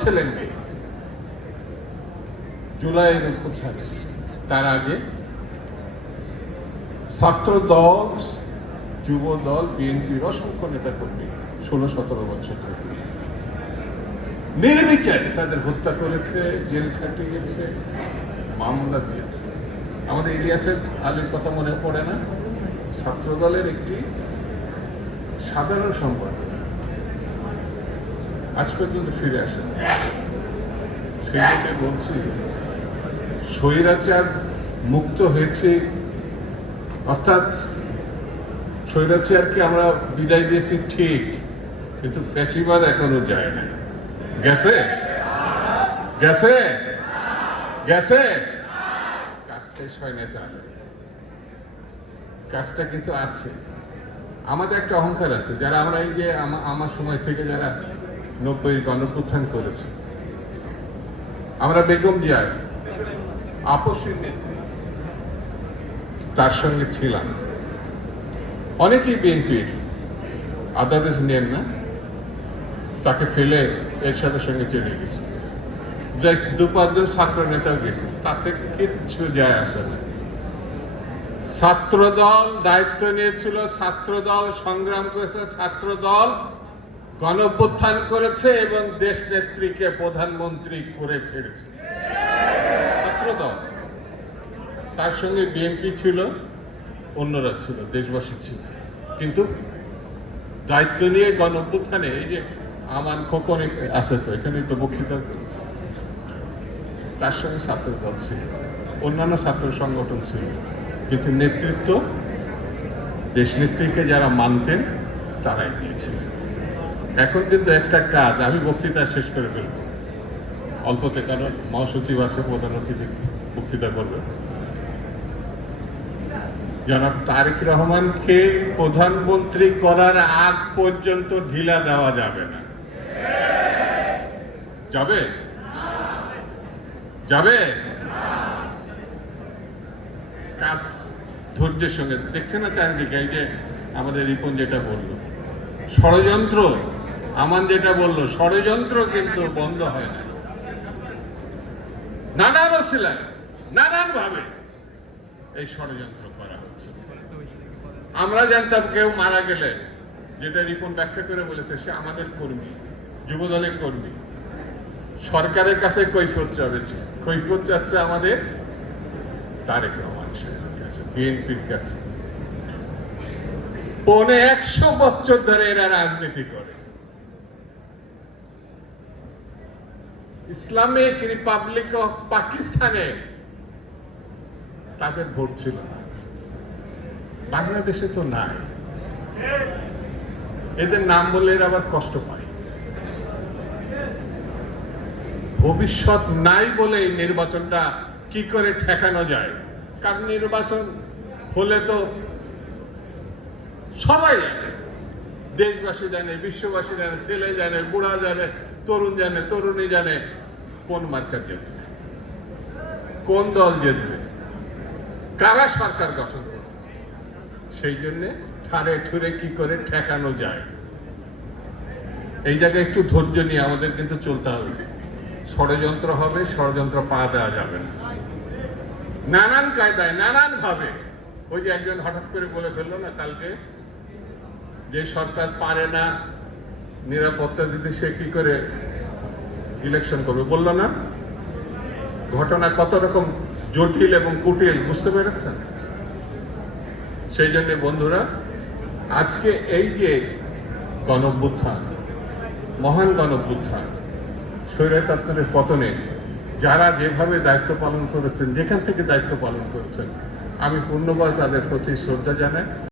ছিলেন জুলাইয়ের অভ্যুত্থানে, তার আগে ছাত্র দল, যুব দল, বিএনপির অসংখ্য নেতা কর্মী 16-17 বছর ধরে নির্বিচারে তাদের হত্যা করেছে, জেল খাটিয়েছে, মামলা দিয়েছে। আমাদের ইলিয়াসের আলীর কথা মনে পড়ে না? ছাত্র দলের একটি সাধারণ সম্পাদক আজ পর্যন্ত ফিরে আসেন। সেই থেকে বলছি, স্বৈরাচার মুক্ত হয়েছে, অর্থাৎ স্বৈরাচারকে আমরা বিদায় দিয়েছি ঠিক, কিন্তু ফ্যাসিবাদ এখনো যায় না। গেছে গেছে গেছে কাজ শেষ হয় না, তাহলে কাজটা কিন্তু আছে। আমাদের একটা অহংকার আছে, যারা আমরা এই যে আমার সময় থেকে যারা 90 গণপ্রত্যান করেছে, আমরা বেগম জিয়ার আপসের নেত্রী, তার সঙ্গে ছিলাম। অনেকেই বিএনপির আদারস নেন না, তাকে ফেলে এর সাথে সঙ্গে চলে গেছে। যে 2-5 ছাত্র নেতাও গেছে, তাতে কিচ্ছু যায় আসে না। ছাত্রদল দায়িত্ব নিয়েছিল, ছাত্রদল সংগ্রাম করেছে, ছাত্রদল গণঅভ্যুত্থান করেছে এবং দেশ নেত্রীকে প্রধানমন্ত্রী করে ছেড়েছে ছাত্রদল। তার সঙ্গে বিএনপি ছিল, অন্যরা ছিল, দেশবাসী ছিল, কিন্তু দায়িত্ব নিয়ে গণঅভ্যুত্থানে এই যে আমান খোকন আছে, তো এখানে তো বক্তৃতা করেছে, তার সঙ্গে ছাত্রদল ছিল, অন্যান্য ছাত্র সংগঠন ছিল, কিন্তু নেতৃত্ব দেশনেত্রীকে যারা মানতেন তারাই দিয়েছিলেন। এখন কিন্তু একটা কাজ, আমি বক্তৃতা শেষ করে ফেলব অল্পতে, কারণ মহাসচিব আছে, প্রধান অতিথি বক্তৃতা করবে। জনাব তারেক রহমানকে প্রধানমন্ত্রী করার আগ পর্যন্ত ঢিলা দেওয়া যাবে না। যাবে যাবে কাজ ধৈর্যের সঙ্গে দেখছে না চারিদিকে। এই যে আমাদের রিপন যেটা বললো, ষড়যন্ত্র, আমান যেটা বললো, ষড়যন্ত্র কিন্তু বন্ধ হয় না। নানান ওসিলায়, নানান ভাবে এই ষড়যন্ত্র করা হচ্ছে। আমরা জানতাম কেউ মারা গেলে, যেটা রিপন ব্যাখ্যা করে বলেছে, সে আমাদের কর্মী, যুবদলের কর্মী, সরকারের কাছে কৈফিয়ত চাচ্ছে, কৈফিয়ত চাচ্ছে আমাদের তারেক রহমান সাহেবের কাছে, বিএনপির কাছে। 100 বছর ধরে এরা রাজনীতি করে। ইসলামিক রিপাবলিক অফ পাকিস্তানে তাদের ভোট ছিল না, বাংলাদেশে তো নাই। এদের নাম বললে এরা আবার কষ্ট পায়। ভবিষ্যৎ নাই বলে এই নির্বাচনটা কি করে ঠেকানো যায়? কারণ নির্বাচন হলে তো সবাই জানে, দেশবাসী জানে, বিশ্ববাসী জানে, ছেলে জানে, বুড়া জানে, তরুণ জানে, তরুণী জানে কোন মার্কা জিতবে, কোন দল জিতবে, কারা সরকার গঠন করবে। সেই জন্যে ঠারে ঠুরে কি করে ঠেকানো যায়, এই জায়গায় একটু ধৈর্য নিয়ে আমাদের কিন্তু চলতে হবে। ষড়যন্ত্র হবে, ষড়যন্ত্র পা দেওয়া যাবে না, নানান কায়দায়, নানান ভাবে। ওই যে একজন হঠাৎ করে বলে ফেললো না কালকে, যে সরকার পারে না নিরাপত্তা দিতে, সে কি করে ইলেকশন করবে, বললো না? ঘটনা কত রকম জটিল এবং কুটিল, বুঝতে পেরেছেন? সেই জন্য বন্ধুরা, আজকে এই যে গণঅভ্যুত্থান, মহান গণঅভ্যুত্থান, স্বৈরতন্ত্রের পতনে যারা যেভাবে দায়িত্ব পালন করেছেন, যেখান থেকে দায়িত্ব পালন করেছেন, আমি পূর্ণবার তাদের প্রতি শ্রদ্ধা জানাই।